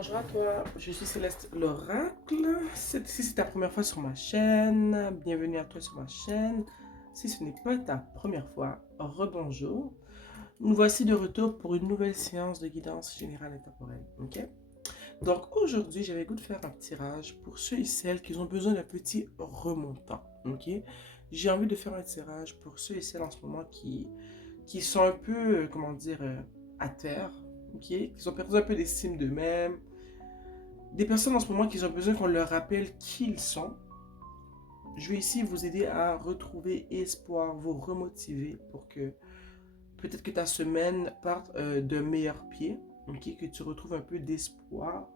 Bonjour à toi, je suis Céleste l'Oracle. Si c'est ta première fois sur ma chaîne, bienvenue à toi sur ma chaîne. Si ce n'est pas ta première fois, rebonjour. Nous voici de retour pour une nouvelle séance de guidance générale et temporelle. Ok? Donc aujourd'hui, j'avais le goût de faire un tirage pour ceux et celles qui ont besoin d'un petit remontant. Ok? J'ai envie de faire un tirage pour ceux et celles en ce moment qui sont un peu, comment dire, à terre. Ok? Qui ont perdu un peu d'estime d'eux-mêmes, des personnes en ce moment qui ont besoin qu'on leur rappelle qui ils sont. Je vais ici vous aider à retrouver espoir, vous remotiver pour que peut-être que ta semaine parte d'un meilleur pied, ok, que tu retrouves un peu d'espoir.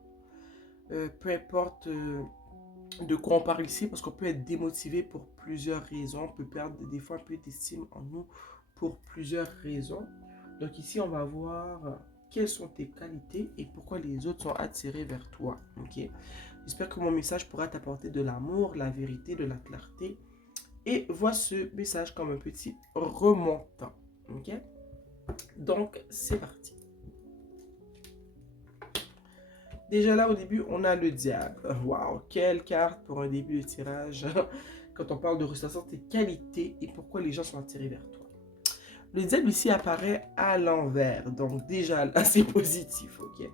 Peu importe de quoi on parle ici, parce qu'on peut être démotivé pour plusieurs raisons, on peut perdre des fois un peu d'estime en nous pour plusieurs raisons. Donc ici, on va voir quelles sont tes qualités et pourquoi les autres sont attirés vers toi. Ok? J'espère que mon message pourra t'apporter de l'amour, la vérité, de la clarté. Et vois ce message comme un petit remontant. Ok? Donc, c'est parti. Déjà là, au début, on a le diable. Waouh, quelle carte pour un début de tirage. Quand on parle de ressentir tes qualités et pourquoi les gens sont attirés vers toi. Le diable ici apparaît à l'envers. Donc déjà là, c'est positif. Ok?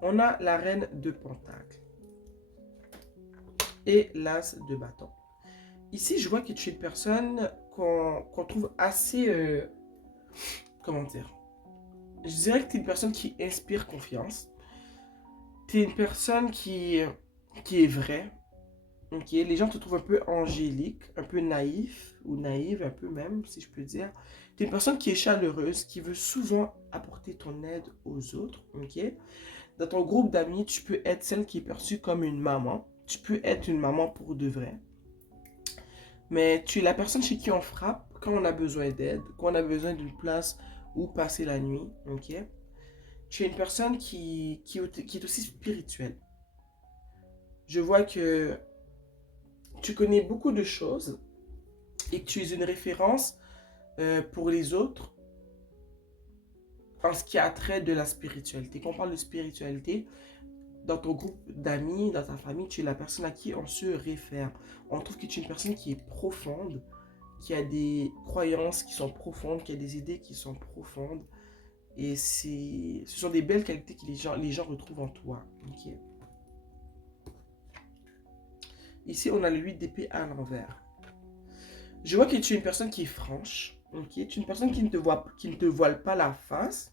On a la reine de Pentacle et l'as de bâton. Ici, je vois que tu es une personne qu'on trouve assez... comment dire? Je dirais que tu es une personne qui inspire confiance. Tu es une personne qui est vraie. Okay? Les gens te trouvent un peu angélique, un peu naïf, ou naïve un peu même, si je peux dire. Tu es une personne qui est chaleureuse, qui veut souvent apporter ton aide aux autres. Okay? Dans ton groupe d'amis, tu peux être celle qui est perçue comme une maman. Tu peux être une maman pour de vrai. Mais tu es la personne chez qui on frappe quand on a besoin d'aide, quand on a besoin d'une place où passer la nuit. Ok? Tu es une personne qui est aussi spirituelle. Je vois que tu connais beaucoup de choses et que tu es une référence pour les autres en ce qui a trait de la spiritualité. Quand on parle de spiritualité, dans ton groupe d'amis, dans ta famille, tu es la personne à qui on se réfère. On trouve que tu es une personne qui est profonde, qui a des croyances qui sont profondes, qui a des idées qui sont profondes. Et ce sont des belles qualités que les gens retrouvent en toi. Okay? Ici, on a le 8 d'épée à l'envers. Je vois que tu es une personne qui est franche. Okay? Tu es une personne qui ne te voile pas la face.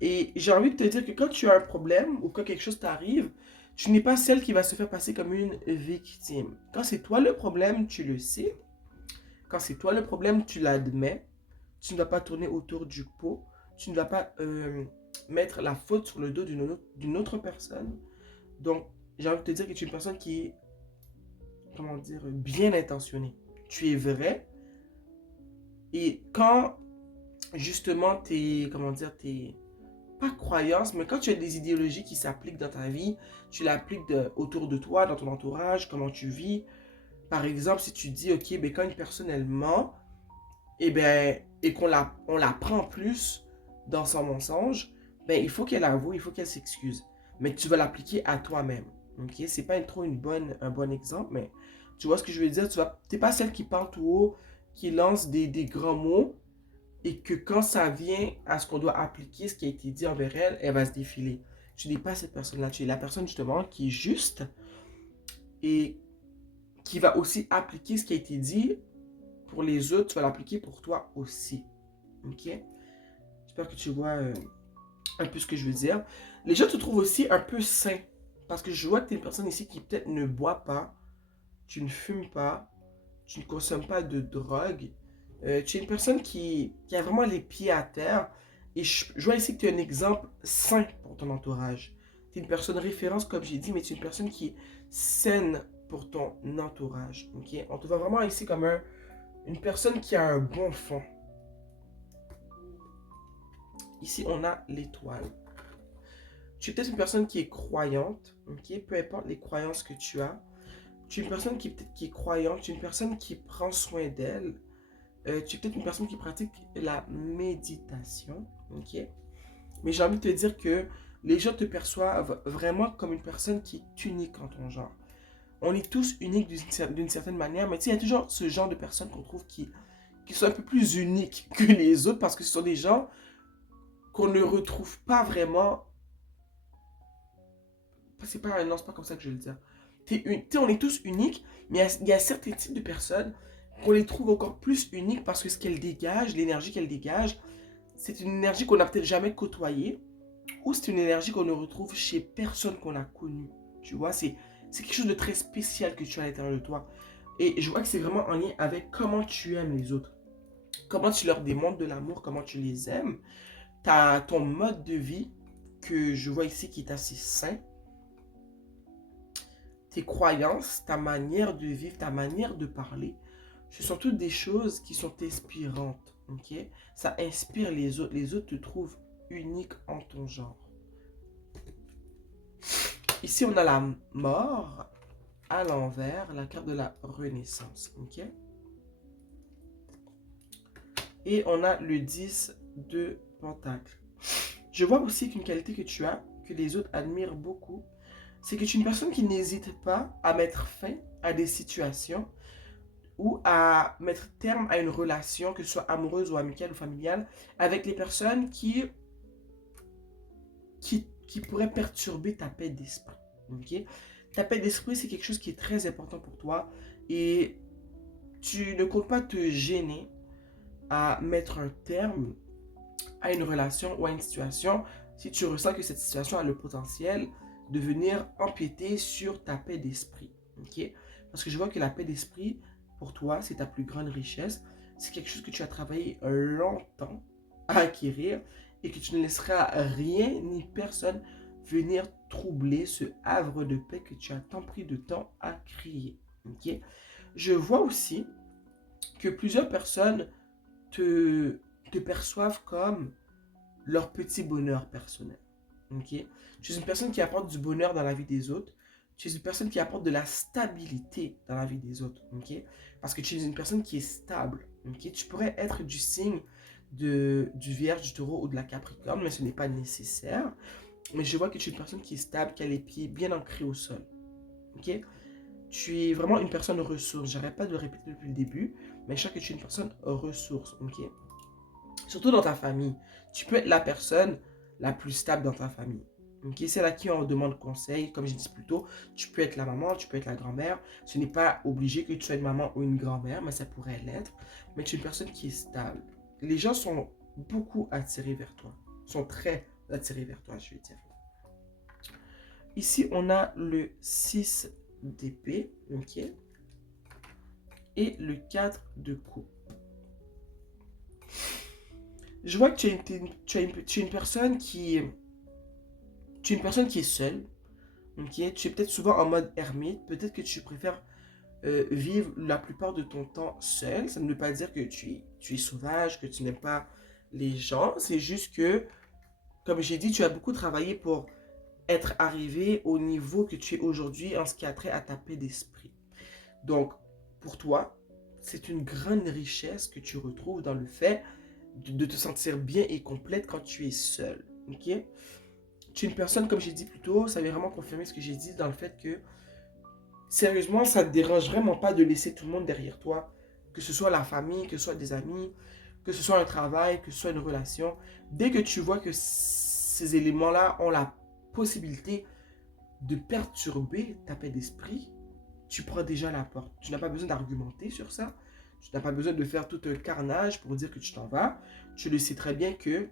Et j'ai envie de te dire que quand tu as un problème ou quand quelque chose t'arrive, tu n'es pas celle qui va se faire passer comme une victime. Quand c'est toi le problème, tu le sais. Quand c'est toi le problème, tu l'admets. Tu ne dois pas tourner autour du pot. Tu ne dois pas mettre la faute sur le dos d'une autre personne. Donc, j'ai envie de te dire que tu es une personne qui est, comment dire, bien intentionnée. Tu es vrai. Et quand, justement, comment dire, pas croyances, mais quand tu as des idéologies qui s'appliquent dans ta vie, tu l'appliques autour de toi, dans ton entourage, comment tu vis. Par exemple, si tu dis, ok, ben quand une personne, elle ment, et on la prend plus dans son mensonge, ben il faut qu'elle avoue, il faut qu'elle s'excuse. Mais tu vas l'appliquer à toi-même. Ok? C'est pas un bon exemple, mais tu vois ce que je veux dire? T'es pas celle qui parle tout haut, qui lance des grands mots, et que quand ça vient à ce qu'on doit appliquer, ce qui a été dit envers elle, elle va se défiler. Tu n'es pas cette personne-là. Tu es la personne justement qui est juste et qui va aussi appliquer ce qui a été dit pour les autres. Tu vas l'appliquer pour toi aussi. Ok? J'espère que tu vois un peu ce que je veux dire. Les gens te trouvent aussi un peu sain. Parce que je vois que tu es une personne ici qui peut-être ne boit pas, tu ne fumes pas, tu ne consommes pas de drogue. Tu es une personne qui a vraiment les pieds à terre. Et je vois ici que tu es un exemple sain pour ton entourage. Tu es une personne référence, comme j'ai dit, mais tu es une personne qui est saine pour ton entourage. Ok? On te voit vraiment ici comme une personne qui a un bon fond. Ici, on a l'étoile. Tu es peut-être une personne qui est croyante, ok? Peu importe les croyances que tu as. Tu es une personne qui est croyante, tu es une personne qui prend soin d'elle. Tu es peut-être une personne qui pratique la méditation, ok? Mais j'ai envie de te dire que les gens te perçoivent vraiment comme une personne qui est unique en ton genre. On est tous uniques d'une certaine manière, mais tu sais, il y a toujours ce genre de personnes qu'on trouve qui sont un peu plus uniques que les autres parce que ce sont des gens qu'on ne retrouve pas vraiment. Non, c'est pas comme ça que je vais le dire. On est tous uniques, mais il y a certains types de personnes qu'on les trouve encore plus uniques parce que ce qu'elles dégagent, l'énergie qu'elles dégagent, c'est une énergie qu'on n'a peut-être jamais côtoyée ou c'est une énergie qu'on ne retrouve chez personne qu'on a connu. Tu vois, c'est quelque chose de très spécial que tu as à l'intérieur de toi. Et je vois que c'est vraiment en lien avec comment tu aimes les autres. Comment tu leur démontres de l'amour, comment tu les aimes. Tu as ton mode de vie que je vois ici qui est assez sain. Tes croyances, ta manière de vivre, ta manière de parler, ce sont toutes des choses qui sont inspirantes. Ok? Ça inspire les autres. Les autres te trouvent unique en ton genre. Ici, on a la mort à l'envers, la carte de la renaissance. Ok? Et on a le 10 de pentacle. Je vois aussi qu'une qualité que tu as, que les autres admirent beaucoup, c'est que tu es une personne qui n'hésite pas à mettre fin à des situations ou à mettre terme à une relation, que ce soit amoureuse ou amicale ou familiale, avec les personnes qui pourraient perturber ta paix d'esprit. Ok? Ta paix d'esprit, c'est quelque chose qui est très important pour toi et tu ne comptes pas te gêner à mettre un terme à une relation ou à une situation si tu ressens que cette situation a le potentiel de venir empiéter sur ta paix d'esprit. Ok? Parce que je vois que la paix d'esprit, pour toi, c'est ta plus grande richesse. C'est quelque chose que tu as travaillé longtemps à acquérir et que tu ne laisseras rien ni personne venir troubler ce havre de paix que tu as tant pris de temps à créer. Ok? Je vois aussi que plusieurs personnes te perçoivent comme leur petit bonheur personnel. Ok? Tu es une personne qui apporte du bonheur dans la vie des autres. Tu es une personne qui apporte de la stabilité dans la vie des autres. Ok? Parce que tu es une personne qui est stable. Ok? Tu pourrais être du signe du Vierge, du Taureau ou de la Capricorne, mais ce n'est pas nécessaire. Mais je vois que tu es une personne qui est stable, qui a les pieds bien ancrés au sol. Ok? Tu es vraiment une personne ressource. J'arrête pas de le répéter depuis le début, mais je sais que tu es une personne ressource. Ok? Surtout dans ta famille. Tu peux être la personne la plus stable dans ta famille. Ok, c'est à qui on demande conseil. Comme j'ai dit plus tôt, tu peux être la maman, tu peux être la grand-mère. Ce n'est pas obligé que tu sois une maman ou une grand-mère, mais ça pourrait l'être. Mais tu es une personne qui est stable. Les gens sont beaucoup attirés vers toi. Sont très attirés vers toi, je vais dire. Ici, on a le 6 d'épée, ok, et le 4 de coupe. Je vois que tu es une personne qui est seule. Ok, tu es peut-être souvent en mode ermite. Peut-être que tu préfères vivre la plupart de ton temps seul. Ça ne veut pas dire que tu es sauvage, que tu n'aimes pas les gens. C'est juste que, comme j'ai dit, tu as beaucoup travaillé pour être arrivé au niveau que tu es aujourd'hui en ce qui a trait à ta paix d'esprit. Donc, pour toi, c'est une grande richesse que tu retrouves dans le fait de te sentir bien et complète quand tu es seul. Ok? Tu es une personne, comme j'ai dit plus tôt, ça vient vraiment confirmer ce que j'ai dit dans le fait que, sérieusement, ça ne te dérange vraiment pas de laisser tout le monde derrière toi. Que ce soit la famille, que ce soit des amis, que ce soit un travail, que ce soit une relation. Dès que tu vois que ces éléments-là ont la possibilité de perturber ta paix d'esprit, tu prends déjà la porte. Tu n'as pas besoin d'argumenter sur ça. Tu n'as pas besoin de faire tout un carnage pour dire que tu t'en vas. Tu le sais très bien que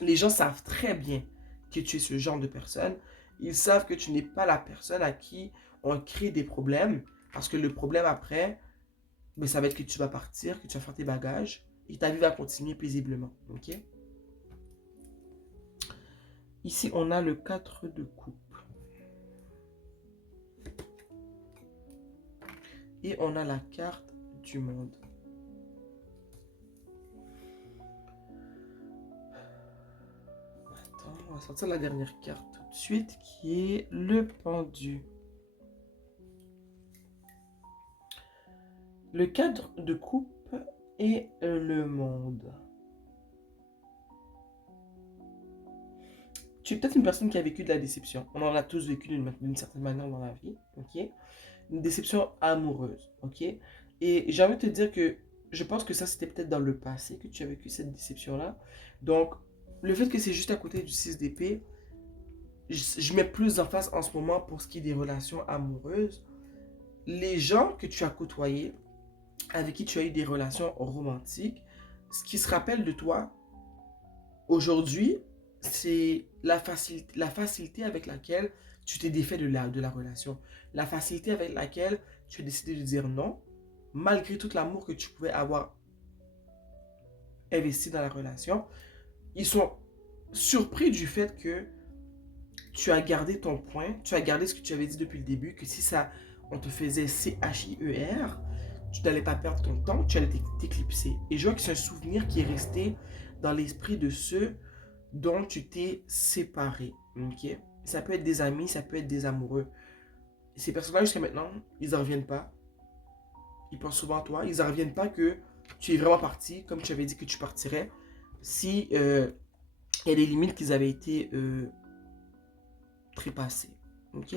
les gens savent très bien que tu es ce genre de personne. Ils savent que tu n'es pas la personne à qui on crée des problèmes. Parce que le problème après, ben, ça va être que tu vas partir, que tu vas faire tes bagages et ta vie va continuer paisiblement. Ok? Ici, on a le 4 de coupe. Et on a la carte du monde. Attends, on va sortir la dernière carte tout de suite qui est le pendu. Le 4 de coupe et le monde. tu es peut-être une personne qui a vécu de la déception. On en a tous vécu d'une certaine manière dans la vie, ok? Une déception amoureuse, ok? Et j'ai envie de te dire que je pense que ça, c'était peut-être dans le passé que tu as vécu cette déception-là. Donc, le fait que c'est juste à côté du 6 d'épée, je mets plus d'emphase en ce moment pour ce qui est des relations amoureuses. Les gens que tu as côtoyés, avec qui tu as eu des relations romantiques, ce qui se rappelle de toi aujourd'hui, c'est la facilité avec laquelle tu t'es défait de la relation. La facilité avec laquelle tu as décidé de dire non, malgré tout l'amour que tu pouvais avoir investi dans la relation. Ils sont surpris du fait que tu as gardé ton point, tu as gardé ce que tu avais dit depuis le début, que si ça, on te faisait CHIER, tu n'allais pas perdre ton temps, tu allais t'éclipser. Et je vois que c'est un souvenir qui est resté dans l'esprit de ceux dont tu t'es séparé. Ok? Ça peut être des amis, ça peut être des amoureux. Ces personnes-là, jusqu'à maintenant, ils n'en reviennent pas. Ils pensent souvent à toi. Ils n'en reviennent pas que tu es vraiment parti, comme tu avais dit que tu partirais, si il y a des limites qui avaient été trépassées. Ok?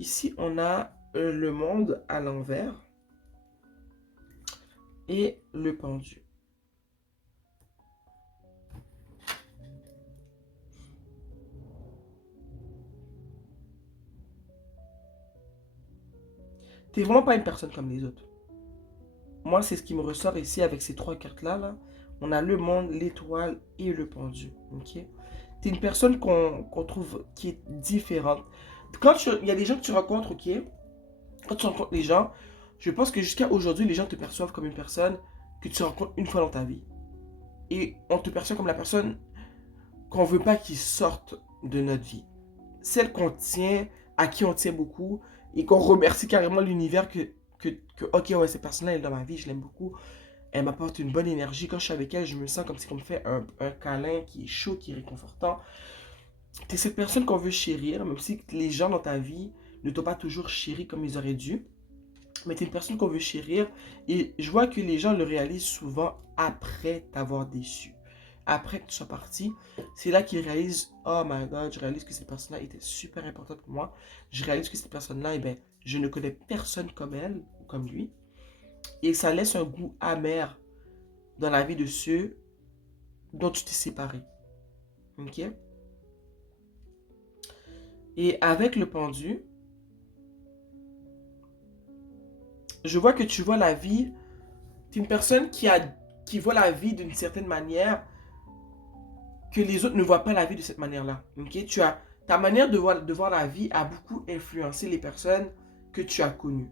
Ici, on a le monde à l'envers et le pendu. T'es vraiment pas une personne comme les autres. Moi, c'est ce qui me ressort ici avec ces trois cartes-là. Là. On a le monde, l'étoile et le pendu. Ok? T'es une personne qu'on trouve qui est différente. Il y a des gens que tu rencontres, ok? Quand tu rencontres les gens, je pense que jusqu'à aujourd'hui, les gens te perçoivent comme une personne que tu rencontres une fois dans ta vie. Et on te perçoit comme la personne qu'on veut pas qu'il sorte de notre vie. Celle qu'on tient, à qui on tient beaucoup, et qu'on remercie carrément l'univers que ok, ouais, cette personne-là, elle est dans ma vie, je l'aime beaucoup. Elle m'apporte une bonne énergie. Quand je suis avec elle, je me sens comme si on me fait un câlin qui est chaud, qui est réconfortant. T'es cette personne qu'on veut chérir, même si les gens dans ta vie ne t'ont pas toujours chéri comme ils auraient dû. Mais t'es une personne qu'on veut chérir. Et je vois que les gens le réalisent souvent après t'avoir déçu. Après que tu sois parti, c'est là qu'ils réalisent, oh my god, je réalise que cette personne-là était super importante pour moi. Je réalise que cette personne-là, eh ben, je ne connais personne comme elle ou comme lui. Et ça laisse un goût amer dans la vie de ceux dont tu t'es séparé. Ok? Et avec le pendu, je vois que tu vois la vie. Tu es une personne qui voit la vie d'une certaine manière que les autres ne voient pas la vie de cette manière-là. Ok? Ta manière de voir la vie a beaucoup influencé les personnes que tu as connues.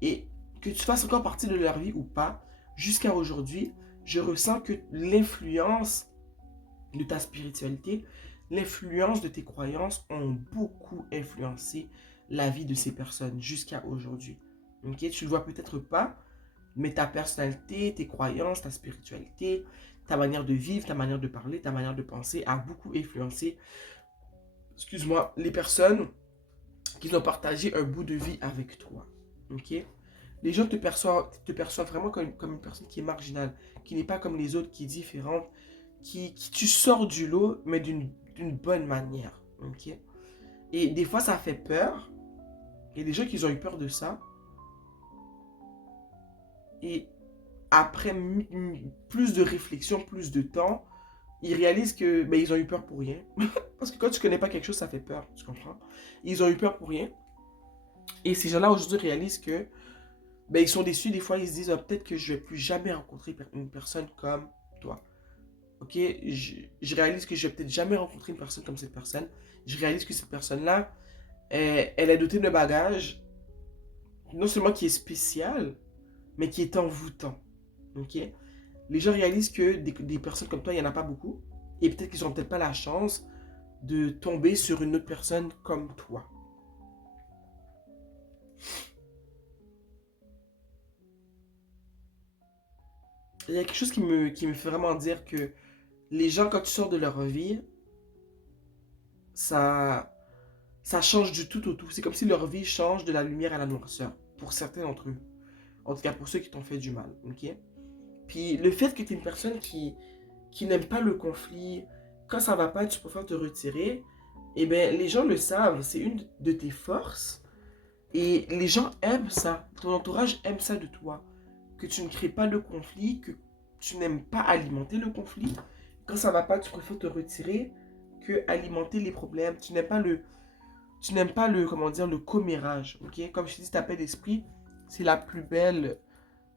Et que tu fasses encore partie de leur vie ou pas, jusqu'à aujourd'hui, je ressens que l'influence de ta spiritualité, l'influence de tes croyances ont beaucoup influencé la vie de ces personnes jusqu'à aujourd'hui. Ok? Tu ne le vois peut-être pas, mais ta personnalité, tes croyances, ta spiritualité, ta manière de vivre, ta manière de parler, ta manière de penser a beaucoup influencé, excuse-moi, les personnes qui ont partagé un bout de vie avec toi. Ok? Les gens te perçoivent vraiment comme une personne qui est marginale, qui n'est pas comme les autres, qui est différente, qui tu sors du lot, mais d'une bonne manière. Ok? Et des fois, ça fait peur. Il y a des gens qui ont eu peur de ça. Et après plus de réflexion, plus de temps, ils réalisent que ben, ils ont eu peur pour rien. Parce que quand tu connais pas quelque chose, ça fait peur, tu comprends? Ils ont eu peur pour rien. Et ces gens-là aujourd'hui réalisent que ben, ils sont déçus. Des fois, ils se disent ah, peut-être que je vais plus jamais rencontrer une personne comme toi. Ok, je réalise que je vais peut-être jamais rencontrer une personne comme cette personne. Je réalise que cette personne-là, elle est dotée de bagages, non seulement qui est spécial, mais qui est envoûtant. Ok? Les gens réalisent que des personnes comme toi, il n'y en a pas beaucoup. Et peut-être qu'ils n'ont peut-être pas la chance de tomber sur une autre personne comme toi. Il y a quelque chose qui me fait vraiment dire que les gens, quand tu sors de leur vie, ça, ça change du tout au tout. C'est comme si leur vie change de la lumière à la noirceur. Pour certains d'entre eux. En tout cas, pour ceux qui t'ont fait du mal. Ok? Puis le fait que tu es une personne qui n'aime pas le conflit, quand ça va pas, tu préfères te retirer. Eh bien, les gens le savent, c'est une de tes forces. Et les gens aiment ça. Ton entourage aime ça de toi. Que tu ne crées pas de conflit, que tu n'aimes pas alimenter le conflit. Quand ça va pas, tu préfères te retirer que alimenter les problèmes. Tu n'aimes pas le, comment dire, le commérage. Ok? Comme je te dis, ta paix d'esprit, c'est la plus belle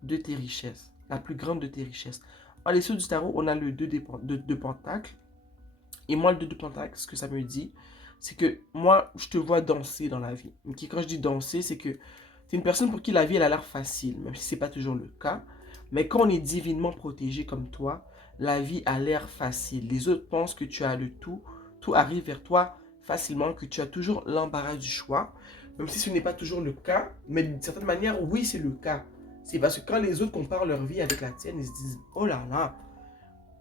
de tes richesses. La plus grande de tes richesses. En l'issue du tarot, on a le 2 de pentacles. Et moi, le 2 de pentacle, ce que ça me dit, c'est que moi, je te vois danser dans la vie. Ok. Quand je dis danser, c'est que tu es une personne pour qui la vie, elle a l'air facile, même si ce n'est pas toujours le cas. Mais quand on est divinement protégé comme toi, la vie a l'air facile. Les autres pensent que tu as le tout, tout arrive vers toi facilement, que tu as toujours l'embarras du choix, même si ce n'est pas toujours le cas. Mais d'une certaine manière, oui, c'est le cas. C'est parce que quand les autres comparent leur vie avec la tienne, ils se disent, oh là là,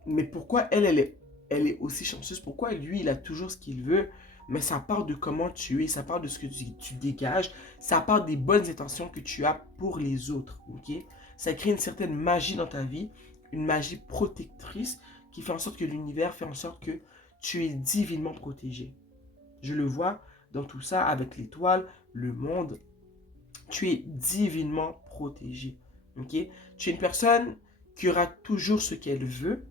mais pourquoi elle est aussi chanceuse? Pourquoi lui, il a toujours ce qu'il veut? Mais ça part de comment tu es, ça part de ce que tu dégages, ça part des bonnes intentions que tu as pour les autres, ok? Ça crée une certaine magie dans ta vie, une magie protectrice qui fait en sorte que l'univers fait en sorte que tu es divinement protégé. Je le vois dans tout ça avec l'étoile, le monde, tu es divinement protégé, ok? Tu es une personne qui aura toujours ce qu'elle veut,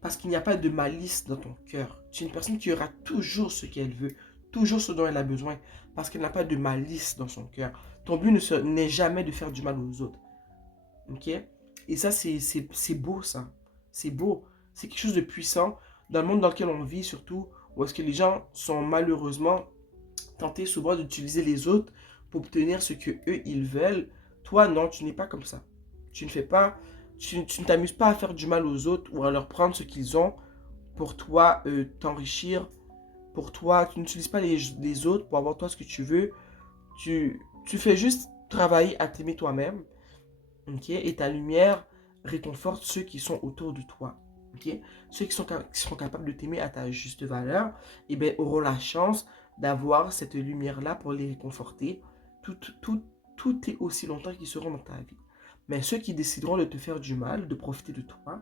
parce qu'il n'y a pas de malice dans ton cœur. Tu es une personne qui aura toujours ce qu'elle veut, toujours ce dont elle a besoin, parce qu'elle n'a pas de malice dans son cœur. Ton but n'est jamais de faire du mal aux autres. Ok? Et ça, c'est beau, ça. C'est beau. C'est quelque chose de puissant dans le monde dans lequel on vit, surtout, où est-ce que les gens sont malheureusement tentés souvent d'utiliser les autres pour obtenir ce que eux ils veulent. Toi, non, tu n'es pas comme ça. Tu ne fais pas, tu ne t'amuses pas à faire du mal aux autres ou à leur prendre ce qu'ils ont pour toi t'enrichir. Pour toi, tu n'utilises pas les autres pour avoir toi ce que tu veux. Tu fais juste travailler à t'aimer toi-même. Ok? Et ta lumière réconforte ceux qui sont autour de toi. Ok? Ceux qui seront capables de t'aimer à ta juste valeur, eh bien, auront la chance d'avoir cette lumière-là pour les réconforter tout est aussi longtemps qu'ils seront dans ta vie. Mais ceux qui décideront de te faire du mal, de profiter de toi,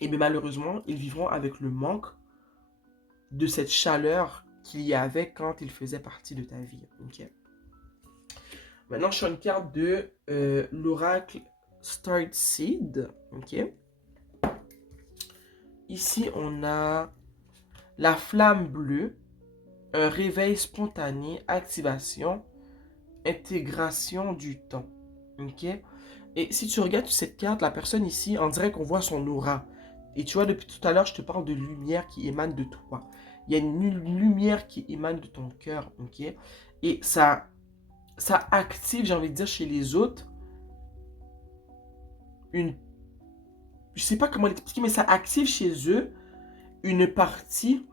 et bien malheureusement, ils vivront avec le manque de cette chaleur qu'il y avait quand ils faisaient partie de ta vie. Ok? Maintenant, je suis une carte de l'oracle Start Seed. Ok? Ici, on a la flamme bleue, un réveil spontané, activation, intégration du temps. Ok? Et si tu regardes cette carte, la personne ici, on dirait qu'on voit son aura. Et tu vois, depuis tout à l'heure, je te parle de lumière qui émane de toi. Il y a une lumière qui émane de ton cœur, ok? Et ça active, j'ai envie de dire, chez les autres, une... Je sais pas comment l'expliquer, mais ça active chez eux une partie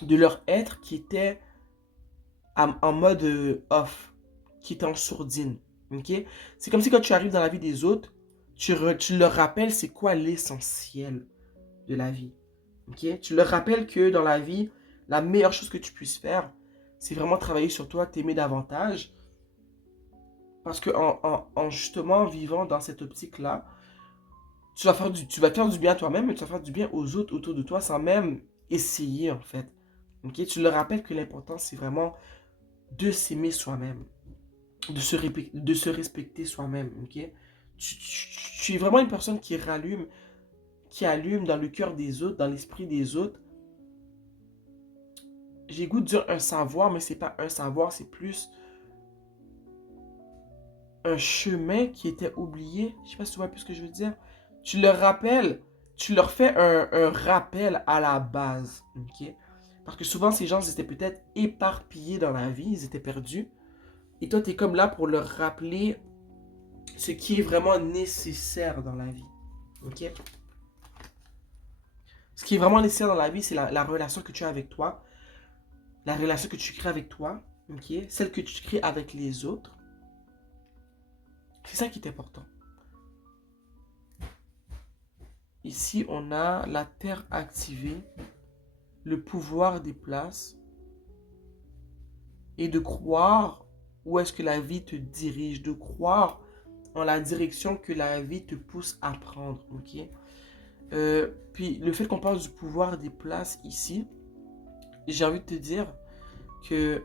de leur être qui était en mode off, qui était en sourdine, ok? C'est comme si quand tu arrives dans la vie des autres, tu leur rappelles c'est quoi l'essentiel de la vie. Ok? Tu leur rappelles que dans la vie, la meilleure chose que tu puisses faire, c'est vraiment travailler sur toi, t'aimer davantage. Parce que en justement vivant dans cette optique-là, tu vas te faire du bien à toi-même, mais tu vas faire du bien aux autres autour de toi sans même essayer en fait. Ok? Tu leur rappelles que l'important, c'est vraiment de s'aimer soi-même, de se respecter soi-même. Ok? Tu es vraiment une personne qui allume dans le cœur des autres, dans l'esprit des autres. J'ai goût de dire un savoir, mais c'est pas un savoir, c'est plus un chemin qui était oublié. Je sais pas si tu vois plus ce que je veux dire. Tu leur rappelles, tu leur fais un rappel à la base, ok? Parce que souvent, ces gens, ils étaient peut-être éparpillés dans la vie, ils étaient perdus. Et toi, tu es comme là pour leur rappeler ce qui est vraiment nécessaire dans la vie, ok? Ce qui est vraiment nécessaire dans la vie, c'est la relation que tu as avec toi, la relation que tu crées avec toi, ok? Celle que tu crées avec les autres. C'est ça qui est important. Ici, on a la terre activée, le pouvoir des places et de croire où est-ce que la vie te dirige, de croire en la direction que la vie te pousse à prendre, ok? Puis le fait qu'on parle du pouvoir des places ici, j'ai envie de te dire que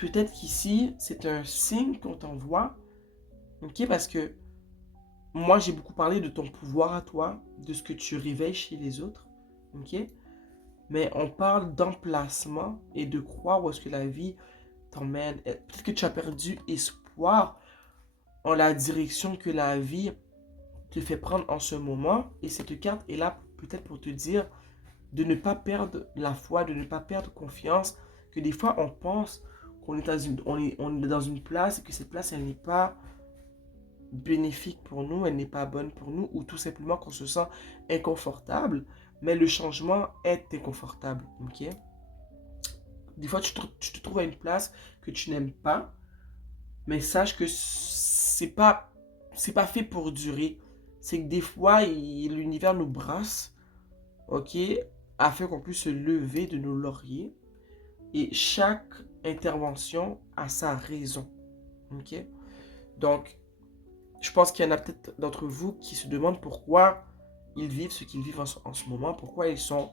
peut-être qu'ici, c'est un signe qu'on t'envoie, ok? Parce que moi, j'ai beaucoup parlé de ton pouvoir à toi, de ce que tu réveilles chez les autres, ok? Mais on parle d'emplacement et de croire où est-ce que la vie t'emmène. Peut-être que tu as perdu espoir en la direction que la vie te fait prendre en ce moment. Et cette carte est là peut-être pour te dire de ne pas perdre la foi, de ne pas perdre confiance. Que des fois, on pense qu'on est on est dans une place et que cette place, elle n'est pas bénéfique pour nous, elle n'est pas bonne pour nous, ou tout simplement qu'on se sent inconfortable. Mais le changement est inconfortable, ok? Des fois, tu te trouves à une place que tu n'aimes pas, mais sache que c'est pas fait pour durer. C'est que des fois, l'univers nous brasse, ok, afin qu'on puisse se lever de nos lauriers. Et chaque intervention a sa raison, ok. Donc, je pense qu'il y en a peut-être d'entre vous qui se demandent pourquoi ils vivent ce qu'ils vivent en ce moment, pourquoi ils sont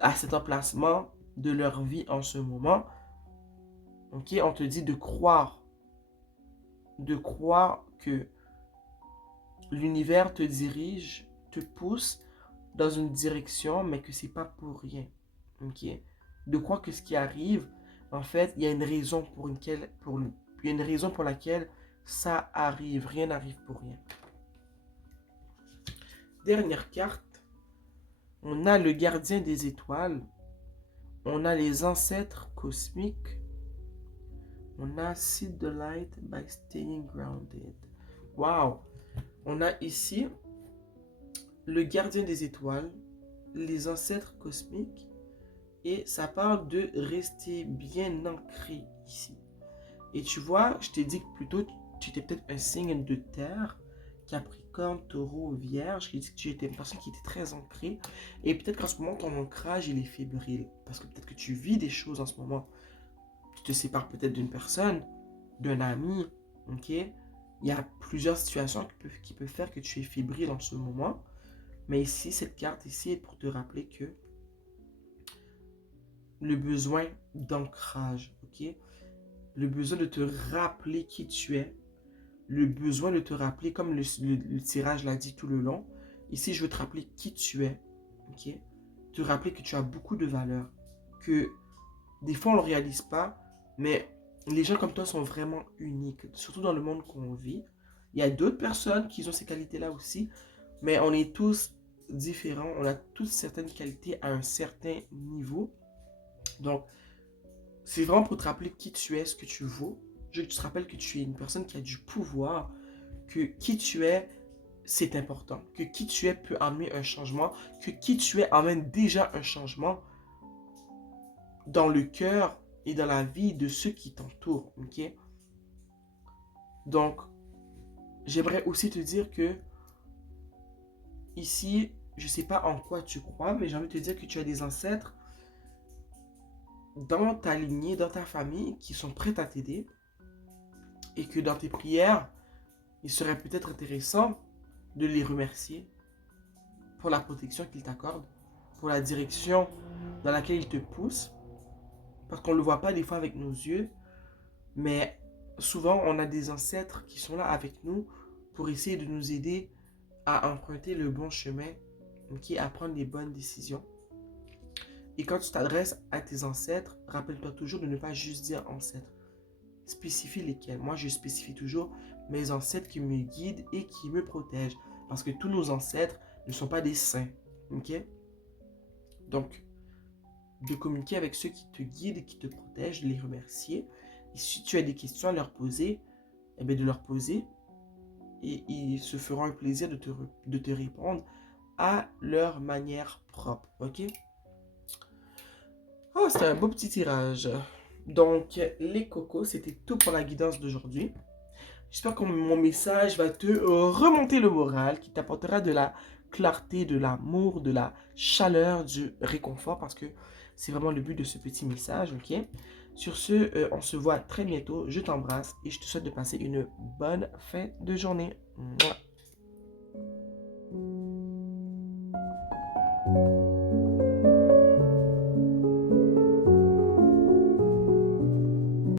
à cet emplacement de leur vie en ce moment. Ok, on te dit de croire que l'univers te dirige, te pousse dans une direction, mais que c'est pas pour rien. Ok, de croire que ce qui arrive, en fait, il y a une raison il y a une raison pour laquelle ça arrive. Rien n'arrive pour rien. Dernière carte, on a le gardien des étoiles, on a les ancêtres cosmiques, on a Seed the Light by Staying Grounded. Wow! On a ici le gardien des étoiles, les ancêtres cosmiques, et ça parle de rester bien ancré ici. Et tu vois, je t'ai dit que plutôt tu étais peut-être un signe de terre, Capricorne, Taureau, Vierge, qui dit que tu étais une personne qui était très ancrée. Et peut-être qu'en ce moment, ton ancrage, il est fébrile. Parce que peut-être que tu vis des choses en ce moment. Tu te sépares peut-être d'une personne, d'un ami, ok? Il y a plusieurs situations qui peuvent faire que tu es fébrile en ce moment. Mais ici, cette carte ici est pour te rappeler que le besoin d'ancrage, ok? Le besoin de te rappeler qui tu es, le besoin de te rappeler, comme le tirage l'a dit tout le long, ici je veux te rappeler qui tu es, ok? Te rappeler que tu as beaucoup de valeur, que des fois on ne le réalise pas, mais les gens comme toi sont vraiment uniques, surtout dans le monde qu'on vit. Il y a d'autres personnes qui ont ces qualités-là aussi, mais on est tous différents, on a tous certaines qualités à un certain niveau. Donc, c'est vraiment pour te rappeler qui tu es, ce que tu vaux. Je veux que tu te rappelles que tu es une personne qui a du pouvoir, que qui tu es, c'est important, que qui tu es peut amener un changement, que qui tu es amène déjà un changement dans le cœur et dans la vie de ceux qui t'entourent, ok? Donc, j'aimerais aussi te dire que ici, je ne sais pas en quoi tu crois, mais j'ai envie de te dire que tu as des ancêtres dans ta lignée, dans ta famille, qui sont prêts à t'aider et que dans tes prières, il serait peut-être intéressant de les remercier pour la protection qu'ils t'accordent, pour la direction dans laquelle ils te poussent, parce qu'on ne le voit pas des fois avec nos yeux, mais souvent on a des ancêtres qui sont là avec nous pour essayer de nous aider à emprunter le bon chemin, okay, à prendre les bonnes décisions. Et quand tu t'adresses à tes ancêtres, rappelle-toi toujours de ne pas juste dire ancêtre. Spécifie lesquels. Moi, je spécifie toujours mes ancêtres qui me guident et qui me protègent. Parce que tous nos ancêtres ne sont pas des saints. Ok? Donc, de communiquer avec ceux qui te guident et qui te protègent, de les remercier. Et si tu as des questions à leur poser, eh bien de leur poser. Et ils se feront un plaisir de te répondre à leur manière propre. Ok? Oh, c'était un beau petit tirage. Donc, les cocos, c'était tout pour la guidance d'aujourd'hui. J'espère que mon message va te remonter le moral, qui t'apportera de la clarté, de l'amour, de la chaleur, du réconfort, parce que c'est vraiment le but de ce petit message, ok? Sur ce, on se voit très bientôt. Je t'embrasse et je te souhaite de passer une bonne fin de journée. Mouah.